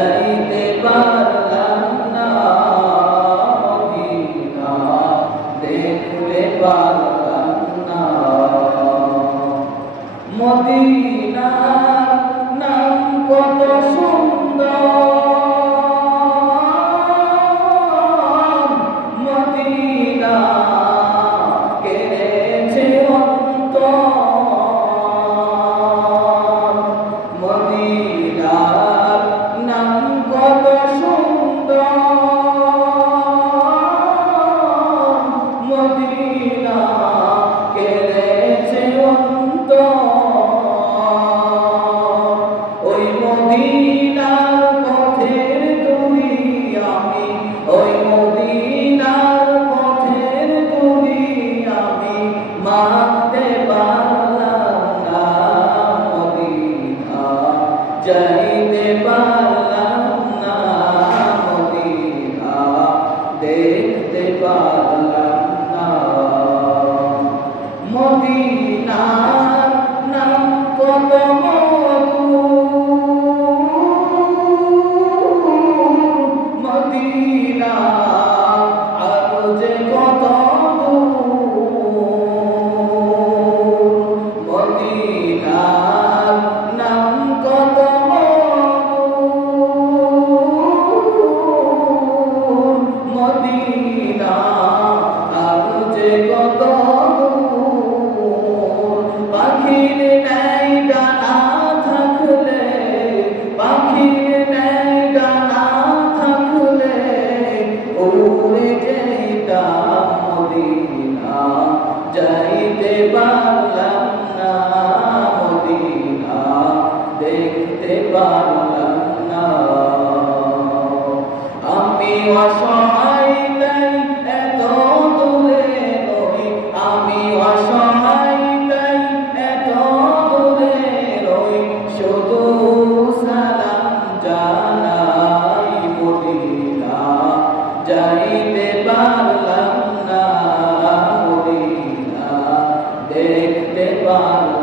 যাইতে পারলাম না মদিনা দেখতে পারলাম না মদিনার নাম কত সুন্দর মদিনা কেড়েছে অন্তর মদিনার নাম কত সুন্দর মদিনা কেড়েছে অন্তর ওই মদিনার পথের তুমি আমি ওই মদিনার পথের তুমি আমি মানতে পারলাম না মদিনা যাইতে পারলাম না মদিনা দেখতে পারলাম না মদিনার নাম কত মদিনা আরো যে কত মদিনার নাম কত মদিনা আরো যে কত পাখির নাই ডানা থাকলে পাখির নাই ডানা থাকলে উড়ে যেতাম মদিনা যাইতে পারলাম না মদিনা দেখতে পারলাম না আমি অসহায় তাই এত দূরে রই আমি অসহায় তাই এত দূরে রই শুধু সালাম জানাই মদিনা যাইতে পারলাম না মদিনা দেখতে পারলাম